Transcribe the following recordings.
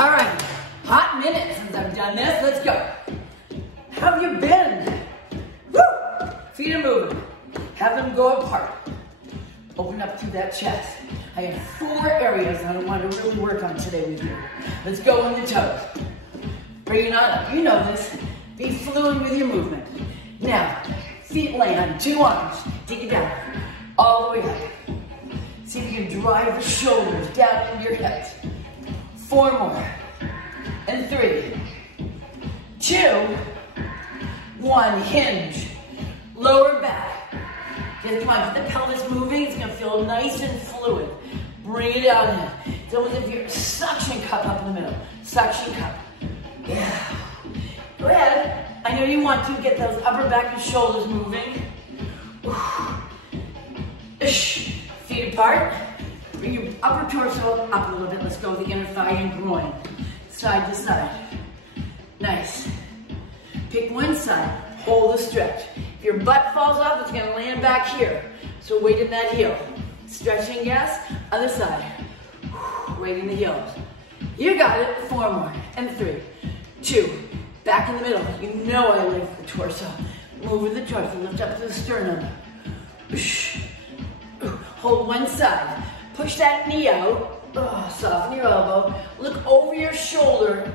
All right, hot minute since I've done this. Let's go. How have you been? Woo! Feet are moving. Have them go apart. Open up through that chest. I have 4 areas I want to really work on today with you. Let's go on the toes. Bring it on up. You know this. Be fluid with your movement. Now, feet land, 2 arms. Take it down. All the way up. See if you can drive the shoulders down into your hips. 4 more. And 3, 2, 1. Hinge. Lower back. Just come on, get the pelvis moving. It's gonna feel nice and fluid. Bring it out in. It's almost as if you're suction cup up in the middle. Suction cup. Yeah. Go ahead. I know you want to get those upper back and shoulders moving. Feet apart. Bring your upper torso up a little bit. Let's go with the inner thigh and groin. Side to side. Nice. Pick one side. Hold the stretch. If your butt falls off, it's gonna land back here. So weight in that heel. Stretching, yes. Other side. Weight in the heels. You got it. 4 more. And 3, 2. Back in the middle. You know I lift the torso. Move with the torso. Lift up to the sternum. Hold one side. Push that knee out. Soften your elbow. Look over your shoulder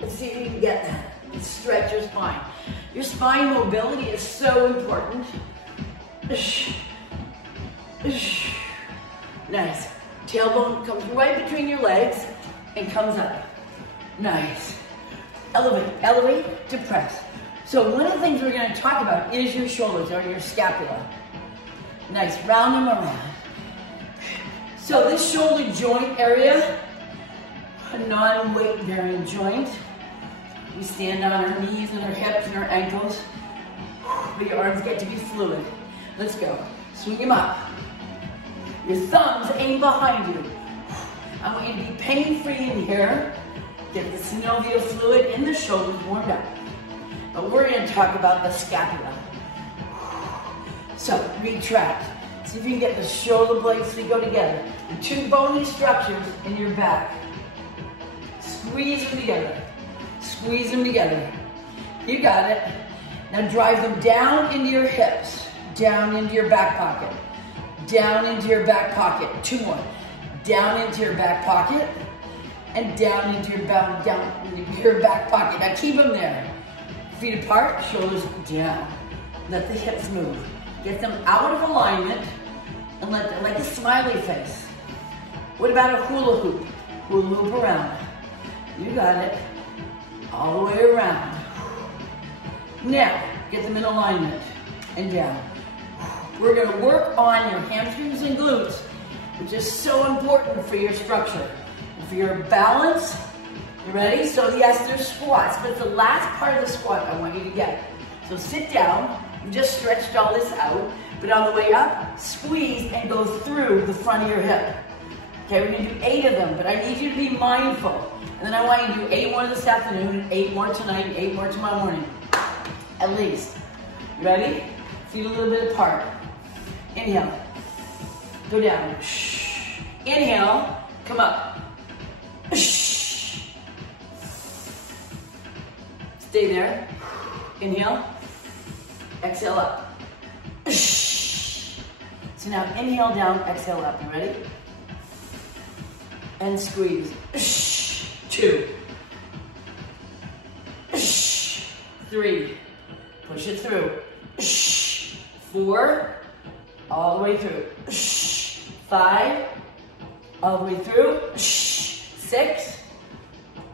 and see if you can get that. And stretch your spine. Your spine mobility is so important. Nice. Tailbone comes right between your legs and comes up. Nice. Elevate, elevate to press. So one of the things we're going to talk about is your shoulders or your scapula. Nice, round them around. So this shoulder joint area, a non-weight bearing joint. We stand on our knees and our hips and our ankles. But your arms get to be fluid. Let's go. Swing them up. Your thumbs aim behind you. I want you to be pain-free in here. Get the synovial fluid in the shoulders warmed up. But we're going to talk about the scapula. So, retract. See if you can get the shoulder blades to go together. The 2 bony structures in your back. Squeeze them together. Squeeze them together. You got it. Now drive them down into your hips. Down into your back pocket. Down into your back pocket. 2 more. Down into your back pocket. And down into your back pocket. Now keep them there. Feet apart, shoulders down. Let the hips move. Get them out of alignment and let them, like a smiley face. What about a hula hoop? Hula hoop around. You got it. All the way around. Now, get them in alignment and down. We're gonna work on your hamstrings and glutes, which is so important for your structure. And for your balance, you ready? So yes, there's squats, but the last part of the squat I want you to get. So sit down. You just stretched all this out, but on the way up, squeeze and go through the front of your hip. Okay, we're gonna do 8 of them, but I need you to be mindful. And then I want you to do 8 more this afternoon, 8 more tonight, 8 more tomorrow morning. At least. You ready? Feet a little bit apart. Inhale. Go down. Inhale. Come up. Stay there. Inhale. Exhale up. So now inhale down, exhale up. You ready? And squeeze. 2. 3. Push it through. 4. All the way through. 5. All the way through. 6.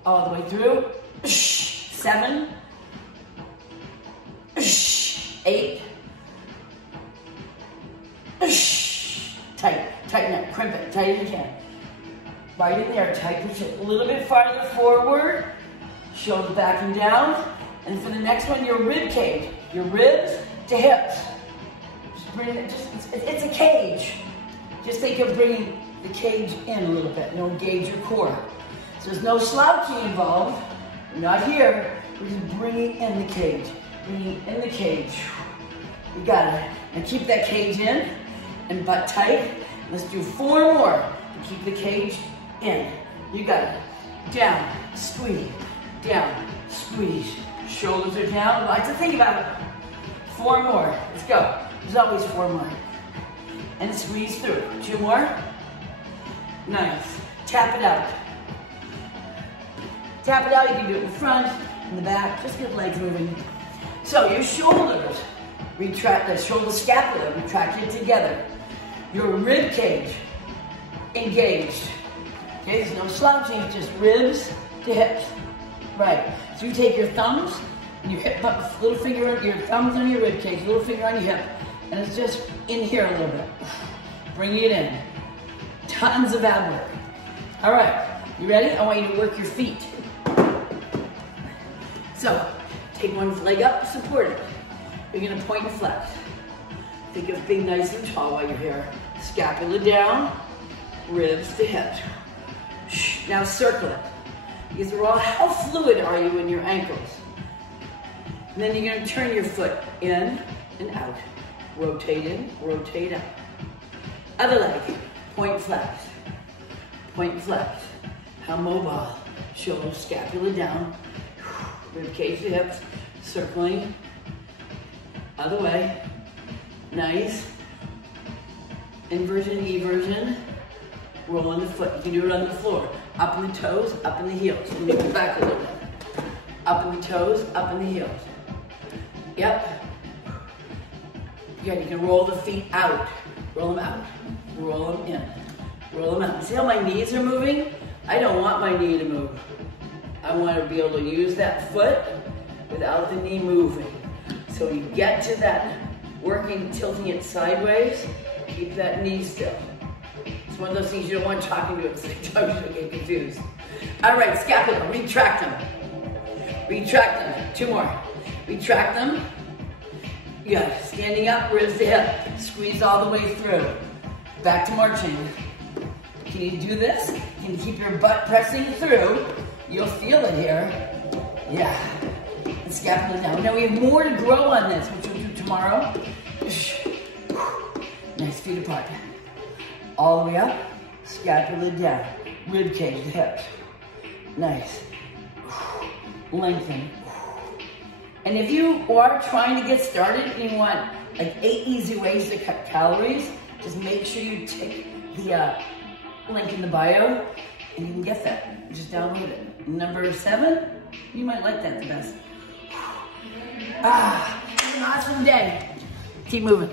All the way through. 7. 8. Tight. Tighten up. Crimp it. Tight as you can. Right in there. Tight. Push it a little bit farther forward. Shoulders back and down. And for the next one, your rib cage. Your ribs to hips. Just bring it. It's a cage. Just think of bringing the cage in a little bit. You'll engage your core. So there's no slouching involved. We're not here. We're just bringing in the cage. Bringing in the cage. You got it. Now keep that cage in and butt tight. Let's do 4 more to keep the cage in. You got it. down, squeeze, down, squeeze. Shoulders are down. Like to think about it. 4 more. Let's go. There's always 4 more. And squeeze through. 2 more. Nice. Tap it out. Tap it out. You can do it in front, in the back. Just get legs moving. So your shoulders, retract the shoulder scapula, retract it together. Your rib cage, engaged. Okay, there's no slouching, it's just ribs to hips. Right. So you take your thumbs and your hip, little finger, your thumbs on your rib cage, little finger on your hip, and it's just in here a little bit. Bring it in. Tons of ab work. All right, you ready? I want you to work your feet. So, take one leg up, support it. You're gonna point and flex. Think of being nice and tall while you're here. Scapula down, ribs to hips. Now circle it. Because we're all, how fluid are you in your ankles? And then you're gonna turn your foot in and out. Rotate in, rotate out. Other leg, point flex. Point flex. How mobile. Shoulder, scapula down. Rib cage to hips. Circling. Other way. Nice. Inversion, eversion. Roll on the foot. You can do it on the floor. Up in the toes, up in the heels. Let me go back a little bit. Up in the toes, up in the heels. Yep. Good. You can roll the feet out. Roll them out. Roll them in. Roll them out. See how my knees are moving? I don't want my knee to move. I want to be able to use that foot without the knee moving. So you get to that working, tilting it sideways, keep that knee still. It's one of those things you don't want talking to at the same time, you'll get confused. All right, scapula, retract them. Retract them, 2 more. Retract them. Good, standing up, ribs to hip. Squeeze all the way through. Back to marching. Can you do this? Can you keep your butt pressing through? You'll feel it here. Yeah. And scapula down. Now we have more to grow on this, which we'll do tomorrow. Nice, feet apart. All the way up, scapula down. Rib cage, the hips. Nice. Lengthen. And if you are trying to get started and you want like 8 easy ways to cut calories, just make sure you take the link in the bio and you can get that. Just download it. Number 7, you might like that the best. Have an awesome day. Keep moving.